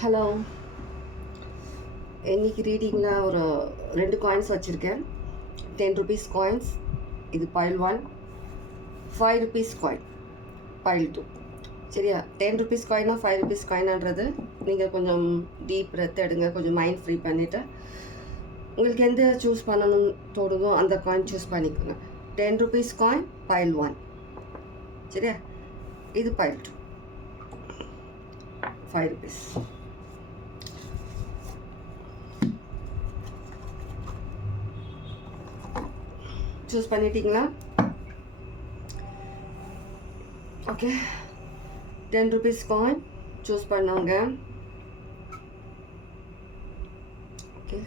Hello. இன்னைக்கு ரீடிங்கில் ஒரு 2 coins வச்சுருக்கேன். 10 ருபீஸ் காயின்ஸ். இது பைல் 1. 5 rupees coin file 2. சரியா? 10 ருபீஸ் காயினா 5 ருபீஸ் காயினான்றது நீங்கள் கொஞ்சம் டீப் பிரெத் எடுங்க, கொஞ்சம் மைண்ட் ஃப்ரீ பண்ணிவிட்டு உங்களுக்கு எந்த சூஸ் பண்ணணும்னு தோணுதோ அந்த காயின் சூஸ் பண்ணிக்கோங்க. 10 ருபீஸ் காயின் பைல் 1. சரியா? இது பைல் 2. 5 ருபீஸ். சூஸ் பண்ணிட்டீங்களா? ஓகே. 10 ருபீஸ் காயின் சூஸ் பண்ணவங்க. ஓகே.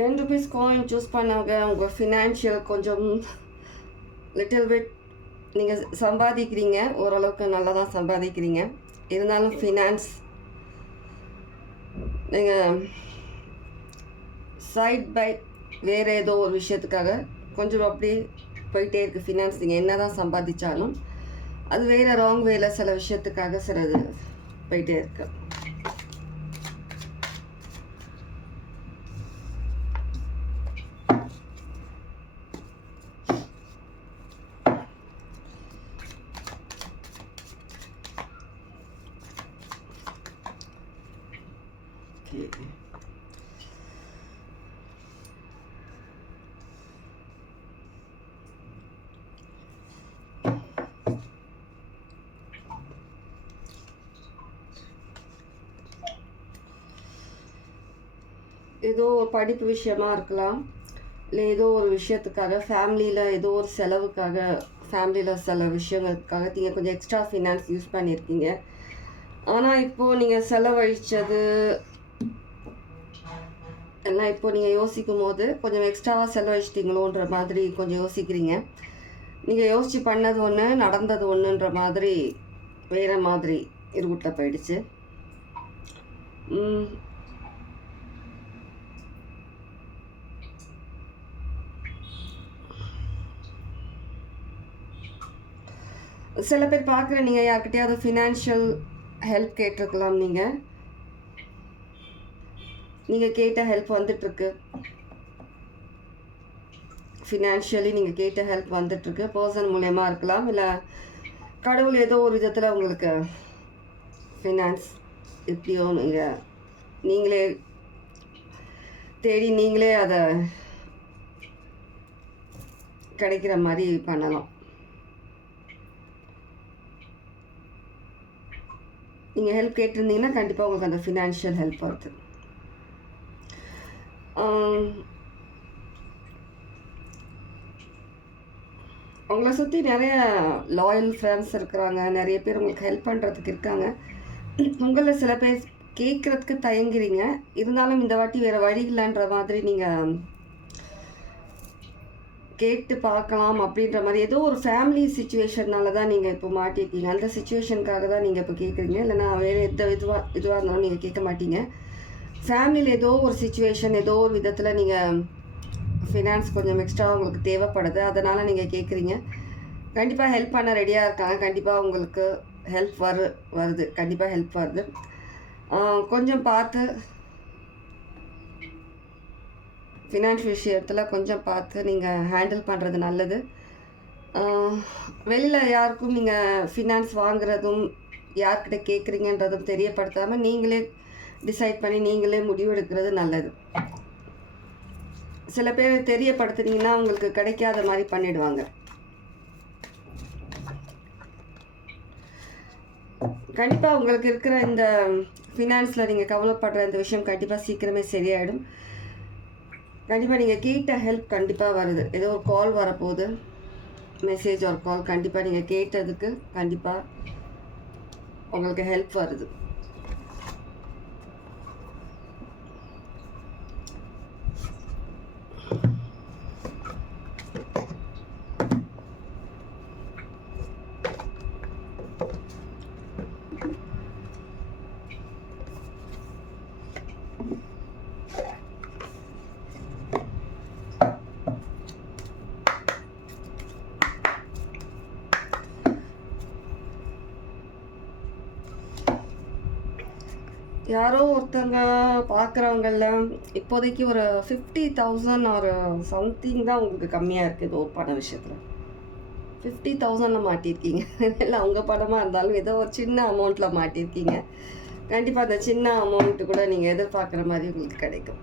₹10 காயின் சூஸ் பண்ணவங்க உங்கள் ஃபினான்ஷியல் கொஞ்சம் லிட்டில் பிட் நீங்கள் சம்பாதிக்கிறீங்க, ஓரளவுக்கு நல்லா தான் சம்பாதிக்கிறீங்க. இருந்தாலும் ஃபினான்ஸ் நீங்கள் சைட் பை வேறு ஏதோ ஒரு விஷயத்துக்காக கொஞ்சம் அப்படியே போயிட்டே இருக்குது. ஃபினான்ஸ் நீங்கள் என்ன தான் சம்பாதிச்சாலும் அது வேறு ராங் வேல சில விஷயத்துக்காக சிலது போயிட்டே இருக்கு. ஏதோ ஒரு படிப்பு விஷயமா இருக்கலாம், இல்லை ஏதோ ஒரு விஷயத்துக்காக ஃபேமிலியில் ஏதோ ஒரு செலவுக்காக, ஃபேமிலியில் சில விஷயங்களுக்காக நீங்கள் கொஞ்சம் எக்ஸ்ட்ரா ஃபினான்ஸ் யூஸ் பண்ணியிருக்கீங்க. ஆனால் இப்போது நீங்கள் செலவழித்தது எல்லாம் இப்போது நீங்கள் யோசிக்கும் போது கொஞ்சம் எக்ஸ்ட்ராவாக செலவழிச்சிட்டிங்களோன்ற மாதிரி கொஞ்சம் யோசிக்கிறீங்க. நீங்கள் யோசித்து பண்ணது ஒன்று, நடந்தது ஒன்றுன்ற மாதிரி வேறு மாதிரி இருக்கிட்ட போயிடுச்சு. சில பேர் பார்க்குற நீங்கள் யார்கிட்டையாவது ஃபினான்ஷியல் ஹெல்ப் கேட்டிருக்கலாம். நீங்கள் கேட்ட ஹெல்ப் வந்துட்டுருக்கு. ஃபினான்ஷியலி நீங்கள் கேட்ட ஹெல்ப் வந்துட்டுருக்கு. பர்சன் மூலயமா இருக்கலாம், இல்லை கடவுள் ஏதோ ஒரு விதத்தில் உங்களுக்கு ஃபினான்ஸ் எப்படியோ நீங்களே தேடி நீங்களே அதை கிடைக்கிற மாதிரி பண்ணலாம். நீங்கள் ஹெல்ப் கேட்டிருந்தீங்கன்னா கண்டிப்பாக உங்களுக்கு அந்த ஃபினான்ஷியல் ஹெல்ப் வருது. உங்களை சுற்றி நிறைய லாயல் ஃப்ரெண்ட்ஸ் இருக்கிறாங்க, நிறைய பேர் உங்களுக்கு ஹெல்ப் பண்ணுறதுக்கு இருக்காங்க. உங்களில் சில பேர் கேட்குறதுக்கு தயங்குறீங்க, இருந்தாலும் இந்த வாட்டி வேறு வழி இல்லைன்ற மாதிரி நீங்கள் கேட்டு பார்க்கலாம் அப்படின்ற மாதிரி ஏதோ ஒரு ஃபேமிலி சுச்சுவேஷன்னால தான் நீங்கள் இப்போ மாட்டிருக்கீங்க. அந்த சுச்சுவேஷனுக்காக தான் நீங்கள் இப்போ கேட்குறீங்க, இல்லைனா வேறு இதுவாக இருந்தாலும் நீங்கள் கேட்க மாட்டீங்க. ஃபேமிலியில் ஏதோ ஒரு சுச்சுவேஷன், ஏதோ ஒரு விதத்தில் நீங்கள் ஃபினான்ஸ் கொஞ்சம் எக்ஸ்ட்ரா உங்களுக்கு தேவைப்படுது, அதனால் நீங்கள் கேட்குறீங்க. கண்டிப்பாக ஹெல்ப் பண்ண ரெடியாக இருக்காங்க. கண்டிப்பாக உங்களுக்கு ஹெல்ப் வருது. கண்டிப்பாக ஹெல்ப் வருது. கொஞ்சம் பார்த்து ஃபினான்ஸ் விஷயத்தில் கொஞ்சம் பார்த்து நீங்கள் ஹேண்டில் பண்ணுறது நல்லது. வெளியில் யாருக்கும் நீங்கள் ஃபினான்ஸ் வாங்குறதும் யார்கிட்ட கேட்குறீங்கன்றதும் தெரியப்படுத்தாமல் நீங்களே டிசைட் பண்ணி நீங்களே முடிவெடுக்கிறது நல்லது. சில பேர் தெரியப்படுத்துனீங்கன்னா உங்களுக்கு கிடைக்காத மாதிரி பண்ணிடுவாங்க. கண்டிப்பாக உங்களுக்கு இருக்கிற இந்த ஃபினான்ஸில் நீங்கள் கவலைப்படுற இந்த விஷயம் கண்டிப்பாக சீக்கிரமே சரியாயிடும். கண்டிப்பாக நீங்கள் கேட்ட ஹெல்ப் கண்டிப்பாக வருது. ஏதோ ஒரு கால் வரப்போகுது, மெசேஜ் ஒரு கால். கண்டிப்பாக நீங்கள் கேட்டதுக்கு கண்டிப்பாக உங்களுக்கு ஹெல்ப் வருது. யாரோ ஒருத்தங்க பார்க்குறவங்கள இப்போதைக்கு ஒரு 50,000 ஒரு சம்திங் தான் உங்களுக்கு கம்மியாக இருக்குது ஒரு பண விஷயத்தில். 50,000 மாட்டியிருக்கீங்க. இல்லை உங்கள் பணமாக இருந்தாலும் ஏதோ ஒரு சின்ன அமௌண்ட்டில் மாட்டியிருக்கீங்க. கண்டிப்பாக அந்த சின்ன அமௌண்ட்டு கூட நீங்கள் எதிர்பார்க்குற மாதிரி உங்களுக்கு கிடைக்கும்.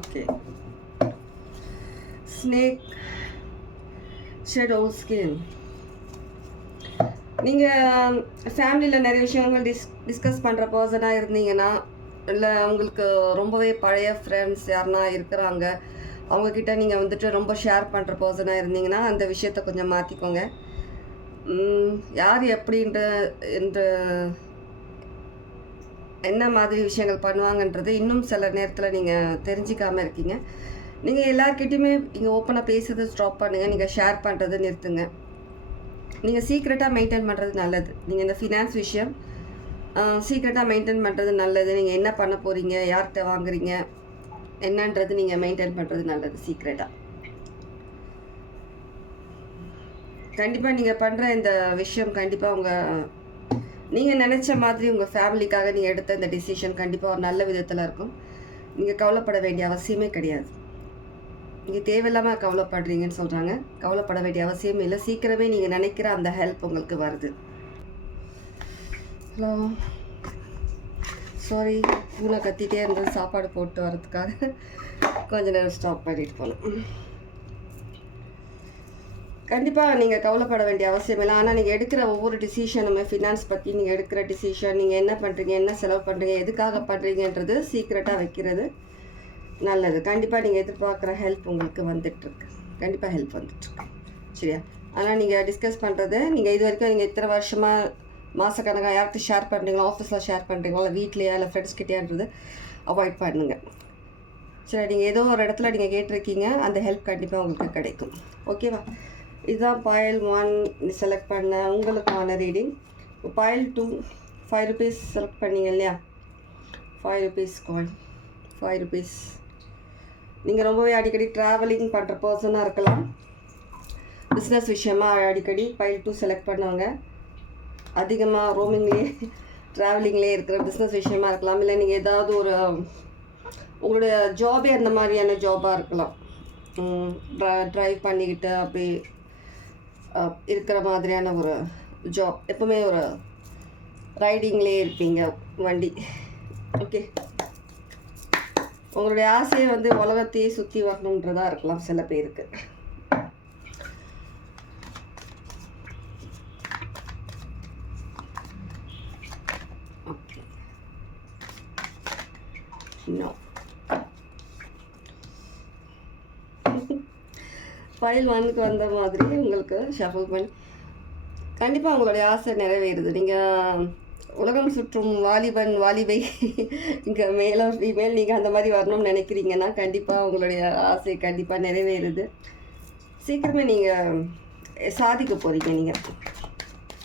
Okay, snake shadow skin. நீங்கள் ஃபேமிலியில் நிறைய விஷயங்கள் டிஸ்கஸ் பண்ணுற பர்சனாக இருந்தீங்கன்னா, இல்லை உங்களுக்கு ரொம்பவே பழைய ஃப்ரெண்ட்ஸ் யாருனா இருக்கிறாங்க, அவங்கக்கிட்ட நீங்கள் வந்துட்டு ரொம்ப ஷேர் பண்ணுற பர்சனாக இருந்தீங்கன்னா அந்த விஷயத்த கொஞ்சம் மாற்றிக்கோங்க. யார் எப்படின்ற என்ன மாதிரி விஷயங்கள் பண்ணுவாங்கன்றது இன்னும் சில நேரத்தில் நீங்கள் தெரிஞ்சிக்காமல் இருக்கீங்க. நீங்கள் எல்லாருக்கிட்டையுமே இங்கே ஓப்பனாக பேசுறது ஸ்டாப் பண்ணுங்கள். நீங்கள் ஷேர் பண்ணுறது நிறுத்துங்க. நீங்கள் சீக்ரெட்டாக மெயின்டைன் பண்ணுறது நல்லது. நீங்கள் இந்த ஃபினான்ஸ் விஷயம் சீக்ரெட்டாக மெயின்டைன் பண்ணுறது நல்லது. நீங்கள் என்ன பண்ண போகிறீங்க, யார்கிட்ட வாங்குறீங்க என்னன்றது நீங்கள் மெயின்டைன் பண்ணுறது நல்லது சீக்ரெட்டாக. கண்டிப்பாக நீங்கள் பண்ணுற இந்த விஷயம் கண்டிப்பாக நீங்கள் நினச்ச மாதிரி உங்கள் ஃபேமிலிக்காக நீங்கள் எடுத்த இந்த டிசிஷன் கண்டிப்பாக ஒரு நல்ல விதத்தில் இருக்கும். நீங்கள் கவலைப்பட வேண்டிய அவசியமே கிடையாது. நீங்கள் தேவையில்லாமல் கவலைப்படுறீங்கன்னு சொல்கிறாங்க. கவலைப்பட வேண்டிய அவசியம் இல்லை. சீக்கிரமே நீங்கள் நினைக்கிற அந்த ஹெல்ப் உங்களுக்கு வருது. ஹலோ, சாரி, இவ்வளோ கத்திட்டே இருந்தது சாப்பாடு போட்டு வரதுக்காக கொஞ்ச நேரம் ஸ்டாப் பண்ணிட்டு போகணும். கண்டிப்பாக நீங்கள் கவலைப்பட வேண்டிய அவசியம் இல்லை. ஆனால் நீங்கள் எடுக்கிற ஒவ்வொரு டிசிஷனுமே ஃபினான்ஸ் பற்றி நீங்கள் எடுக்கிற டிசிஷன், நீங்கள் என்ன பண்ணுறீங்க, என்ன செலவு பண்ணுறீங்க, எதுக்காக பண்ணுறீங்கன்றது சீக்ரெட்டாக வைக்கிறது நல்லது. கண்டிப்பாக நீங்கள் எதிர்பார்க்குற ஹெல்ப் உங்களுக்கு வந்துட்டுருக்கு. கண்டிப்பாக ஹெல்ப் வந்துட்டுருக்கு. சரியா? ஆனால் நீங்கள் டிஸ்கஸ் பண்ணுறது நீங்கள் இது வரைக்கும் நீங்கள் இத்தனை வருஷமாக மாதக்கணக்காக யார்கிட்ட ஷேர் பண்ணுறீங்களோ, ஆஃபீஸில் ஷேர் பண்ணுறீங்களோ, இல்லை வீட்லையா, இல்லை ஃப்ரெண்ட்ஸ்கிட்டேன்றது அவாய்ட் பண்ணுங்கள். சரி, நீங்கள் ஏதோ ஒரு இடத்துல நீங்கள் கேட்டிருக்கீங்க, அந்த ஹெல்ப் கண்டிப்பாக உங்களுக்கு கிடைக்கும். ஓகேவா? இதுதான் பாயில் 1 செலக்ட் பண்ண உங்களுக்கான ரீடிங். பாயில் 2 5 rupees செலக்ட் பண்ணீங்க இல்லையா? 5 rupees காயின், 5 rupees. நீங்கள் ரொம்பவே அடிக்கடி ட்ராவலிங் பண்ணுற பர்சனாக இருக்கலாம். பிஸ்னஸ் விஷயமாக அடிக்கடி பாயில் 2 செலக்ட் பண்ணுவாங்க. அதிகமாக ரோமிங்லேயே ட்ராவலிங்லேயே இருக்கிற பிஸ்னஸ் விஷயமா இருக்கலாம். இல்லை நீங்கள் ஏதாவது ஒரு உங்களுடைய ஜாபே அந்த மாதிரியான ஜாபாக இருக்கலாம். ட்ரைவ் பண்ணிக்கிட்டு அப்படி இருக்கிற மாதிரியான ஒரு ஜாப். எப்பவுமே ஒரு ரைடிங்லேயே இருப்பீங்க வண்டி. ஓகே, உங்களுடைய ஆசையை உலகத்தையே சுற்றி வரணுன்றதா இருக்கலாம் சில பேருக்கு. ஓகே, நோ ஃபைல் 1க்கு வந்த மாதிரி உங்களுக்கு ஷஃபிள் பண்ணி கண்டிப்பாக உங்களுடைய ஆசை நிறைவேறுது. நீங்கள் உலகம் சுற்றும் வாலிபன் வாலிபை இங்கே மேலே ஃபீமேல் நீங்கள் அந்த மாதிரி வரணும்னு நினைக்கிறீங்கன்னா கண்டிப்பாக உங்களுடைய ஆசை கண்டிப்பாக நிறைவேறுது. சீக்கிரமே நீங்கள் சாதிக்க போகிறீங்க. நீங்கள்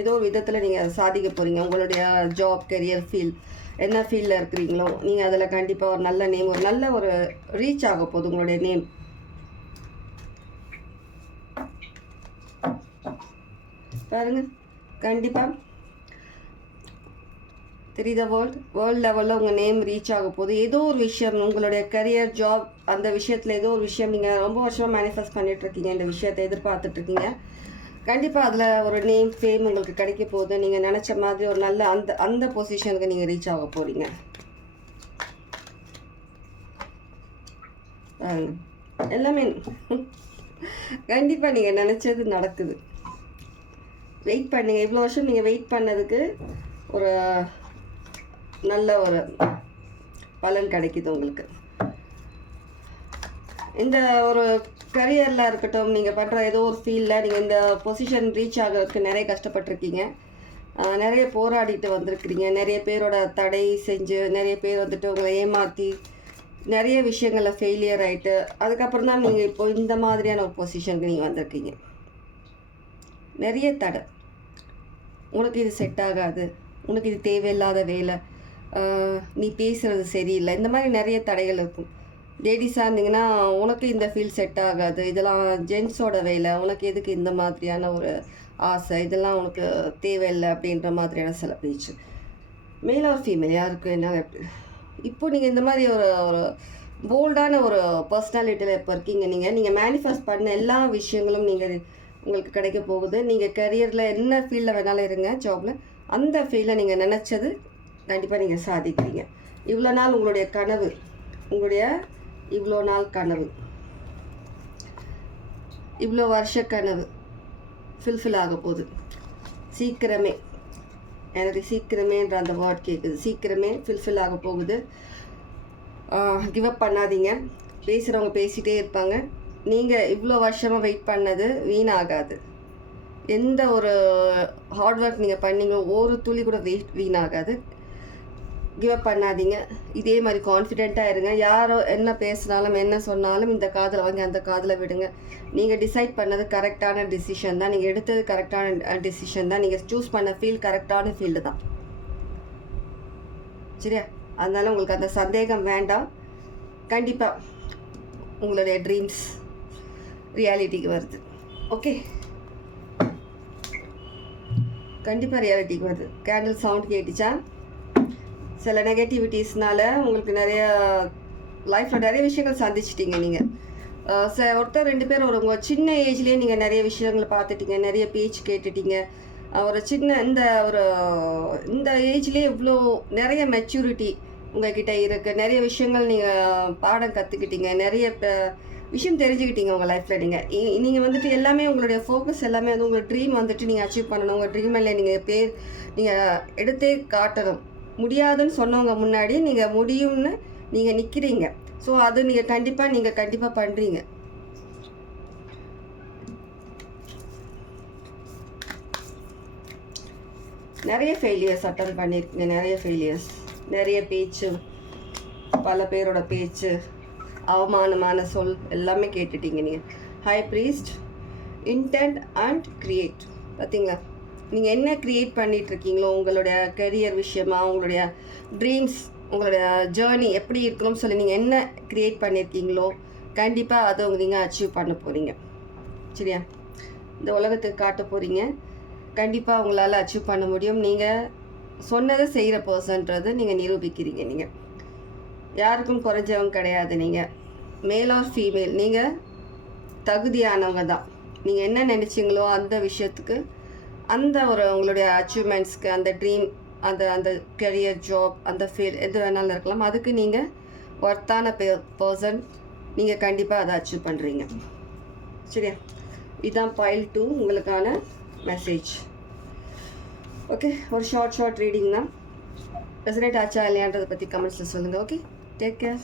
ஏதோ ஒரு விதத்தில் நீங்கள் சாதிக்க போகிறீங்க. உங்களுடைய ஜாப், கெரியர் ஃபீல்ட், என்ன ஃபீல்டில் இருக்கிறீங்களோ நீங்கள் அதில் கண்டிப்பாக ஒரு நல்ல நேம், ஒரு நல்ல ஒரு ரீச் ஆக போகுது உங்களுடைய நேம். பாருங்கள், கண்டிப்பாக தெரியுத வேர்ல்டு லெவலில் உங்கள் நேம் ரீச் ஆக போகுது. ஏதோ ஒரு விஷயம் உங்களுடைய கரியர், ஜாப், அந்த விஷயத்தில் ஏதோ ஒரு விஷயம் நீங்கள் ரொம்ப வருஷமாக மேனிஃபெஸ்ட் பண்ணிகிட்ருக்கீங்க. இந்த விஷயத்தை எதிர்பார்த்துட்ருக்கீங்க. கண்டிப்பாக அதில் ஒரு நேம், ஃபேம் உங்களுக்கு கிடைக்க போகுது. நீங்கள் நினச்ச மாதிரி ஒரு நல்ல அந்த பொசிஷனுக்கு நீங்கள் ரீச் ஆக போகிறீங்க. எல்லாமே கண்டிப்பாக நீங்கள் நினச்சது நடக்குது. வெயிட் பண்ணுங்க. இவ்வளோ வருஷம் நீங்கள் வெயிட் பண்ணதுக்கு ஒரு நல்ல ஒரு பலன் கிடைக்குது உங்களுக்கு. இந்த ஒரு கரியரில் இருக்கட்டும், நீங்கள் பண்ணுற ஏதோ ஒரு ஃபீல்டில் நீங்கள் இந்த பொசிஷன் ரீச் ஆகிறதுக்கு நிறைய கஷ்டப்பட்டிருக்கீங்க. நிறைய போராடிட்டு வந்திருக்கிறீங்க. நிறைய பேரோட தடை செஞ்சு, நிறைய பேர் உங்களை ஏமாற்றி, நிறைய விஷயங்களில் ஃபெயிலியர் ஆகிட்டு, அதுக்கப்புறம் தான் நீங்கள் இப்போ இந்த மாதிரியான ஒரு பொசிஷனுக்கு நீங்கள் வந்திருக்கீங்க. நிறைய தடை, உனக்கு இது செட் ஆகாது, உனக்கு இது தேவையில்லாத வேலை, நீ பேசுகிறது சரியில்லை, இந்த மாதிரி நிறைய தடைகள் இருக்கும். லேடிஸாக இருந்தீங்கன்னா உனக்கு இந்த ஃபீல் செட் ஆகாது, இதெல்லாம் ஜென்ஸோட வேலை, உனக்கு எதுக்கு இந்த மாதிரியான ஒரு ஆசை, இதெல்லாம் உனக்கு தேவையில்லை அப்படின்ற மாதிரியான சில பேச்சு. மேல் ஆர் ஃபீமேல் யாருக்கு என்ன இப்போ நீங்கள் இந்த மாதிரி ஒரு ஒரு போல்டான ஒரு பர்சனாலிட்டியில் இப்போ இருக்கீங்க. நீங்கள் மேனிஃபெஸ்ட் பண்ண எல்லா விஷயங்களும் உங்களுக்கு கிடைக்க போகுது. நீங்கள் கரியரில் என்ன ஃபீல்டில் வேணாலும் இருங்க, ஜாபில் அந்த ஃபீல்டில் நீங்கள் நினச்சது கண்டிப்பாக நீங்கள் சாதிக்கிறீங்க. இவ்வளோ நாள் உங்களுடைய கனவு, இவ்வளோ நாள் கனவு, இவ்வளோ வருஷ கனவு ஃபில்ஃபில் ஆக போகுது சீக்கிரமே. எனக்கு சீக்கிரமேன்ற அந்த வேர்ட் கேட்குது. சீக்கிரமே ஃபில்ஃபில் ஆக போகுது. கிவ் அப் பண்ணாதீங்க. பேசுகிறவங்க பேசிகிட்டே இருப்பாங்க. நீங்கள் இவ்வளோ வருஷமாக வெயிட் பண்ணது வீணாகாது. எந்த ஒரு ஹார்ட் ஒர்க் நீங்கள் பண்ணீங்க ஒரு துளி கூட வீணாகாது. கிவ் அப் பண்ணாதீங்க. இதே மாதிரி கான்ஃபிடெண்ட்டாக இருங்க. யாரோ என்ன பேசினாலும் என்ன சொன்னாலும் இந்த காதில் வாங்கி அந்த காதில் விடுங்க. நீங்கள் டிசைட் பண்ணது கரெக்டான டிசிஷன் தான். நீங்கள் எடுத்தது கரெக்டான டிசிஷன் தான். நீங்கள் சூஸ் பண்ண ஃபீல்ட் கரெக்டான ஃபீல்டு தான். சரியா? அதனால் உங்களுக்கு அந்த சந்தேகம் வேண்டாம். கண்டிப்பாக உங்களுடைய ட்ரீம்ஸ் ரியாலிட்டிக்கு வருது. ஓகே, கண்டிப்பாக ரியாலிட்டிக்கு வருது. கேண்டில் சவுண்ட் கேட்டுச்சா? சில நெகட்டிவிட்டிஸ்னால உங்களுக்கு நிறைய லைஃப்பில் நிறைய விஷயங்கள் சந்திச்சிட்டிங்க. நீங்கள் ஒருத்தர் 2 பேர் உங்கள் சின்ன ஏஜ்லேயே நீங்கள் நிறைய விஷயங்களை பார்த்துட்டீங்க, நிறைய பேச்சு கேட்டுட்டீங்க. ஒரு சின்ன இந்த ஏஜ்லேயே இவ்வளோ நிறைய மெச்சூரிட்டி உங்கள்கிட்ட இருக்குது. நிறைய விஷயங்கள் நீங்கள் பாடம் கற்றுக்கிட்டீங்க, நிறைய விஷயம் தெரிஞ்சுக்கிட்டீங்க உங்கள் லைஃப்பில். நீங்கள் வந்துட்டு எல்லாமே உங்களுடைய ஃபோக்கஸ் எல்லாமே வந்து உங்கள் ட்ரீம் வந்துட்டு நீங்கள் அச்சீவ் பண்ணணும். உங்கள் ட்ரீம் இல்லை நீங்கள் எடுத்தே காட்டணும். முடியாதுன்னு சொன்னவங்க முன்னாடி நீங்கள் முடியும்னு நீங்கள் நிற்கிறீங்க. ஸோ அது நீங்கள் கண்டிப்பாக பண்ணுறீங்க. நிறைய ஃபெயிலியர்ஸ் அட்டன் பண்ணியிருக்கீங்க. நிறைய பேச்சு, பல பேரோட பேச்சு, அவமானமான சொல் எல்லாமே கேட்டுட்டீங்க. நீங்கள் high priest, intend and create. பார்த்தீங்களா? நீங்கள் என்ன க்ரியேட் பண்ணிகிட்ருக்கீங்களோ உங்களுடைய கரியர் விஷயமா, உங்களுடைய ட்ரீம்ஸ், உங்களுடைய ஜேர்னி எப்படி இருக்கணும்னு சொல்லி நீங்கள் என்ன க்ரியேட் பண்ணியிருக்கீங்களோ கண்டிப்பாக அதை நீங்கள் அச்சீவ் பண்ண போகிறீங்க. சரியா? இந்த உலகத்துக்கு காட்ட போகிறீங்க. கண்டிப்பாக உங்களால் அச்சீவ் பண்ண முடியும். நீங்கள் சொன்னதை செய்கிற பர்சன்றது நீங்கள் நிரூபிக்கிறீங்க. நீங்கள் யாருக்கும் குறைஞ்சவங்க கிடையாது. நீங்கள் மேல் ஆர் ஃபீமேல், நீங்கள் தகுதியானவங்க தான். நீங்கள் என்ன நினச்சிங்களோ அந்த விஷயத்துக்கு, அந்த உங்களுடைய அச்சீவ்மெண்ட்ஸ்க்கு, அந்த ட்ரீம், அந்த கெரியர், ஜாப், அந்த ஃபீல்ட் எது வேணாலும் இருக்கலாம். அதுக்கு நீங்கள் ஒர்த்தான பர்சன். நீங்கள் கண்டிப்பாக அதை அச்சீவ் பண்ணுறீங்க. சரியா? இதுதான் பைல் 2 உங்களுக்கான மெசேஜ். ஓகே, ஒரு ஷார்ட் ரீடிங் தான். ரெசனேட் ஆச்சா இல்லையான்றதை பற்றி கமெண்ட்ஸில் சொல்லுங்கள். Okay, take care.